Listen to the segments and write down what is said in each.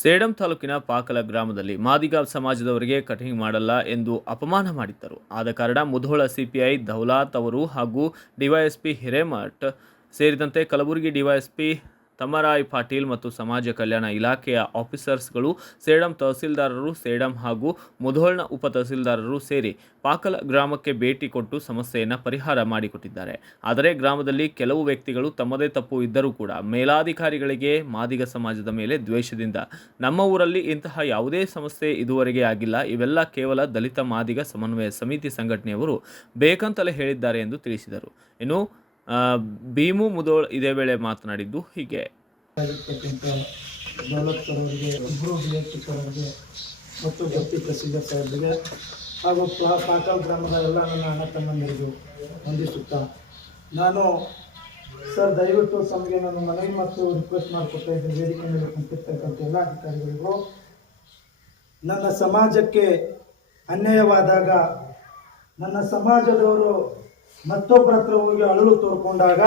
ಸೇಡಂ ತಾಲೂಕಿನ ಪಾಕಲ ಗ್ರಾಮದಲ್ಲಿ ಮಾದಿಗ ಸಮಾಜದವರಿಗೆ ಕಟಿಂಗ್ ಮಾಡಲ್ಲ ಎಂದು ಅಪಮಾನ ಮಾಡಿದ್ದರು. ಆದ ಕಾರಣ ಮುಧೋಳ ಸಿಪಿಐ ದೌಲಾತ್ ಅವರು ಹಾಗೂ ಡಿವೈಎಸ್ಪಿ ಹಿರೇಮಠ್ ಸೇರಿದಂತೆ ಕಲಬುರಗಿ ಡಿವೈಎಸ್ಪಿ ತಮ್ಮರಾಯ್ ಪಾಟೀಲ್ ಮತ್ತು ಸಮಾಜ ಕಲ್ಯಾಣ ಇಲಾಖೆಯ ಆಫೀಸರ್ಸ್ಗಳು, ಸೇಡಂ ತಹಸೀಲ್ದಾರರು, ಸೇಡಂ ಹಾಗೂ ಮುಧೋಳ್ನ ಉಪ ತಹಸೀಲ್ದಾರರು ಸೇರಿ ಪಾಕಲ ಗ್ರಾಮಕ್ಕೆ ಭೇಟಿ ಕೊಟ್ಟು ಸಮಸ್ಯೆಯನ್ನು ಪರಿಹಾರ ಮಾಡಿಕೊಟ್ಟಿದ್ದಾರೆ. ಆದರೆ ಗ್ರಾಮದಲ್ಲಿ ಕೆಲವು ವ್ಯಕ್ತಿಗಳು ತಮ್ಮದೇ ತಪ್ಪು ಇದ್ದರೂ ಕೂಡ ಮೇಲಾಧಿಕಾರಿಗಳಿಗೆ ಮಾದಿಗ ಸಮಾಜದ ಮೇಲೆ ದ್ವೇಷದಿಂದ ನಮ್ಮ ಊರಲ್ಲಿ ಇಂತಹ ಯಾವುದೇ ಸಮಸ್ಯೆ ಇದುವರೆಗೆ ಆಗಿಲ್ಲ, ಇವೆಲ್ಲ ಕೇವಲ ದಲಿತ ಮಾದಿಗ ಸಮನ್ವಯ ಸಮಿತಿ ಸಂಘಟನೆಯವರು ಬೇಕಂತಲೇ ಹೇಳಿದ್ದಾರೆ ಎಂದು ತಿಳಿಸಿದರು. ಇನ್ನು ಭೀಮು ಮುಧೋಳ್ ಇದೇ ವೇಳೆ ಮಾತನಾಡಿದ್ದು ಹೀಗೆ. ಮತ್ತು ಡೆಪ್ಟಿ ತಹಸೀಲ್ದಾರ್ ಸಾಹೇಬರಿಗೆ ಹಾಗೂ ಪಾಕಲ್ ಗ್ರಾಮದ ಎಲ್ಲ ನನ್ನ ಅಣ್ಣ ತಮ್ಮಂದಿರಿಗೂ ವಂದಿಸುತ್ತಾ, ನಾನು ಸರ್ ದಯವಿಟ್ಟು ತಮಗೆ ನಾನು ಮನವಿ ಮತ್ತು ರಿಕ್ವೆಸ್ಟ್ ಮಾಡಿಕೊಡ್ತಾ ಇದ್ದೀನಿ. ವೇದಿಕೆ ಮೇಲೆ ಕುಂತಿರ್ತಕ್ಕಂಥ ಎಲ್ಲ ಅಧಿಕಾರಿಗಳಿಗೂ, ನನ್ನ ಸಮಾಜಕ್ಕೆ ಅನ್ಯಾಯವಾದಾಗ ನನ್ನ ಸಮಾಜದವರು ಮತ್ತೊಬ್ಬರ ಹತ್ರ ಹೋಗಿ ಅಳಲು ತೋರ್ಕೊಂಡಾಗ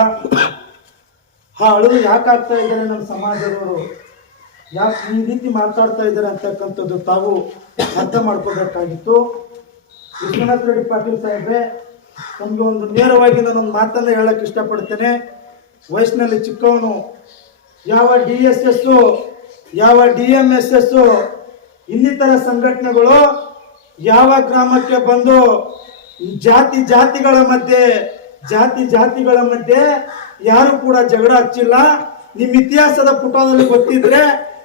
ಆ ಅಳಲು ಯಾಕೆ ಆಗ್ತಾ ಇದ್ದಾರೆ, ನಮ್ಮ ಸಮಾಜದವರು ಯಾಕೆ ಈ ರೀತಿ ಮಾತಾಡ್ತಾ ಇದ್ದಾರೆ ಅಂತಕ್ಕಂಥದ್ದು ತಾವು ಅರ್ಥ ಮಾಡ್ಕೋಬೇಕಾಗಿತ್ತು. ವಿಶ್ವನಾಥ್ ರೆಡ್ಡಿ ಪಾಟೀಲ್ ಸಾಹೇಬ್ರೆ, ನಮಗೆ ಒಂದು ನೇರವಾಗಿ ನಾನೊಂದು ಮಾತನ್ನು ಹೇಳಕ್ಕೆ ಇಷ್ಟಪಡ್ತೇನೆ. ವಯಸ್ಸಿನಲ್ಲಿ ಚಿಕ್ಕವನು, ಯಾವ DSS ಯಾವ DMSS ಇನ್ನಿತರ ಸಂಘಟನೆಗಳು ಯಾವ ಗ್ರಾಮಕ್ಕೆ ಬಂದು ಜಾತಿಗಳ ಮಧ್ಯೆ ಯಾರು ಕೂಡ ಜಗಳ ಹಚ್ಚಿಲ್ಲ. ನಿಮ್ಮ ಇತಿಹಾಸದ ಪುಟದಲ್ಲಿ ಗೊತ್ತಿದ್ರೆ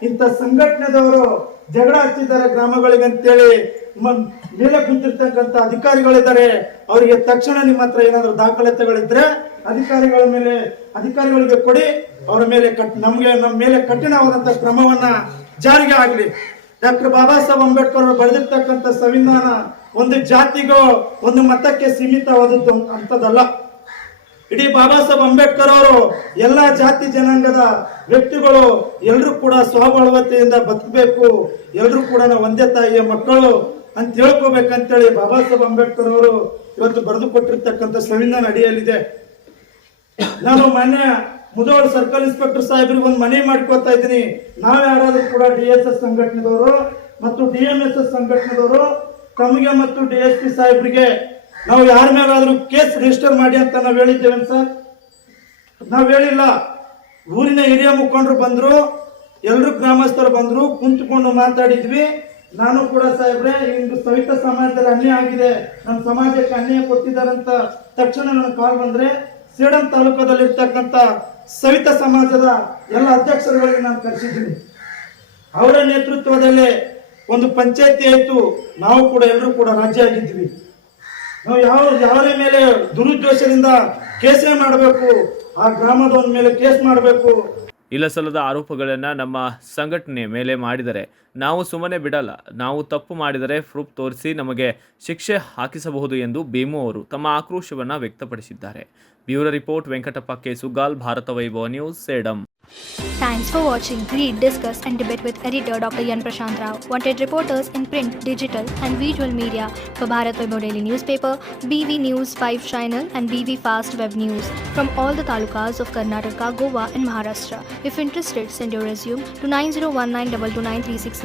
ಇಂಥ ಸಂಘಟನೆದವರು ಜಗಳ ಹಚ್ಚಿದ್ದಾರೆ ಗ್ರಾಮಗಳಿಗೆ ಅಂತೇಳಿ ಮೇಲೆ ಕುಂತಿರ್ತಕ್ಕಂಥ ಅಧಿಕಾರಿಗಳಿದ್ದಾರೆ. ಅವರಿಗೆ ತಕ್ಷಣ ನಿಮ್ಮ ಹತ್ರ ಏನಾದರೂ ದಾಖಲಾತಿಗಳಿದ್ರೆ ಅಧಿಕಾರಿಗಳಿಗೆ ಕೊಡಿ. ಅವರ ಮೇಲೆ ನಮ್ಮ ಮೇಲೆ ಕಠಿಣವಾದಂಥ ಕ್ರಮವನ್ನ ಜಾರಿಗೆ ಆಗಲಿ. ಡಾಕ್ಟರ್ ಬಾಬಾ ಸಾಹೇಬ್ ಅಂಬೇಡ್ಕರ್ ಅವರು ಬರೆದಿರ್ತಕ್ಕಂಥ ಸಂವಿಧಾನ ಒಂದು ಜಾತಿಗೋ ಒಂದು ಮತಕ್ಕೆ ಸೀಮಿತವಾದದ್ದು ಅಂತದಲ್ಲ. ಇಡೀ ಬಾಬಾ ಸಾಹೇಬ್ ಅಂಬೇಡ್ಕರ್ ಅವರು ಎಲ್ಲ ಜಾತಿ ಜನಾಂಗದ ವ್ಯಕ್ತಿಗಳು ಎಲ್ಲರೂ ಕೂಡ ಸ್ವಾವಲಂಬತೆಯಿಂದ ಬದುಕಬೇಕು, ಎಲ್ಲರೂ ಕೂಡ ಒಂದೇ ತಾಯಿಯ ಮಕ್ಕಳು ಅಂತ ಹೇಳ್ಕೋಬೇಕಂತೇಳಿ ಬಾಬಾ ಸಾಹೇಬ್ ಅಂಬೇಡ್ಕರ್ ಅವರು ಇವತ್ತು ಬರೆದು ಕೊಟ್ಟಿರ್ತಕ್ಕಂಥ ಸಂವಿಧಾನ ಅಡಿಯಲ್ಲಿದೆ. ನಾನು ಮಾನ್ಯ ಮುಧೋಳ ಸರ್ಕಲ್ ಇನ್ಸ್ಪೆಕ್ಟರ್ ಸಾಹೇಬ್ರಿಗೆ ಒಂದು ಮನವಿ ಮಾಡ್ಕೋತಾ ಇದ್ದೀನಿ. ನಾವು ಯಾರಾದ್ರೂ ಕೂಡ DSS ಸಂಘಟನೆದವರು ಮತ್ತು DMSS ಸಂಘಟನೆದವರು ತಮಗೆ ಮತ್ತು DSP ಸಾಹೇಬ್ರಿಗೆ ನಾವು ಯಾರ ಮೇಲಾದ್ರೂ ಕೇಸ್ ರಿಜಿಸ್ಟರ್ ಮಾಡಿ ಅಂತ ನಾವು ಹೇಳಿದ್ದೇವೆ ಸರ್? ನಾವು ಹೇಳಿಲ್ಲ. ಊರಿನ ಹಿರಿಯ ಮುಖಂಡರು ಬಂದ್ರು, ಎಲ್ಲರೂ ಗ್ರಾಮಸ್ಥರು ಬಂದ್ರು, ಕುಂತ್ಕೊಂಡು ಮಾತಾಡಿದ್ವಿ. ನಾನು ಕೂಡ ಸಾಹೇಬ್ರೆ, ಇಂದು ಸವಿತಾ ಸಮಾಜದಲ್ಲಿ ಅನ್ಯಾಯ ಆಗಿದೆ, ನಮ್ಮ ಸಮಾಜಕ್ಕೆ ಅನ್ಯಾಯ ಕೊಟ್ಟಿದ್ದಾರಂತ ತಕ್ಷಣ ನನ್ನ ಕಾಲ್ ಬಂದ್ರೆ ಸೇಡಂ ತಾಲೂಕದಲ್ಲಿರ್ತಕ್ಕಂಥ ಸವಿತಾ ಸಮಾಜದ ಎಲ್ಲ ಅಧ್ಯಕ್ಷರುಗಳಿಗೆ ನಾನು ಕರೆಸಿದ್ದೀನಿ. ಅವರ ನೇತೃತ್ವದಲ್ಲೇ ಒಂದು ಪಂಚಾಯತಿ ಆಯಿತು. ನಾವು ಕೂಡ ಎಲ್ಲರೂ ಕೂಡ ರಾಜ್ಯ ಆಗಿದ್ವಿ. ನಾವು ಯಾರ ಮೇಲೆ ದುರುದ್ದೇಶದಿಂದ ಕೇಸೇ ಮಾಡಬೇಕು, ಆ ಗ್ರಾಮದ ಮೇಲೆ ಕೇಸ್ ಮಾಡಬೇಕು. ಇಲ್ಲಸಲ್ಲದ ಆರೋಪಗಳನ್ನು ನಮ್ಮ ಸಂಘಟನೆ ಮೇಲೆ ಮಾಡಿದರೆ ನಾವು ಸುಮ್ಮನೆ ಬಿಡಲ್ಲ. ನಾವು ತಪ್ಪು ಮಾಡಿದರೆ ಪ್ರೂಫ್ ತೋರಿಸಿ ನಮಗೆ ಶಿಕ್ಷೆ ಹಾಕಿಸಬಹುದು ಎಂದು ಭೀಮು ಅವರು ತಮ್ಮ ಆಕ್ರೋಶವನ್ನು ವ್ಯಕ್ತಪಡಿಸಿದ್ದಾರೆ. Bureau report, Venkatappa K Sugal, Bharat Vaibhav news, Sedam. Thanks for watching. Read, discuss and debate with editor Dr. Yan Prashant Rao. Wanted reporters in print, digital and visual media for Bharat Vaibhav Daily Newspaper, BV News 5 Channel and BV Fast Web News from all the talukas of Karnataka, Goa and Maharashtra. If interested, send your resume to 9019229369.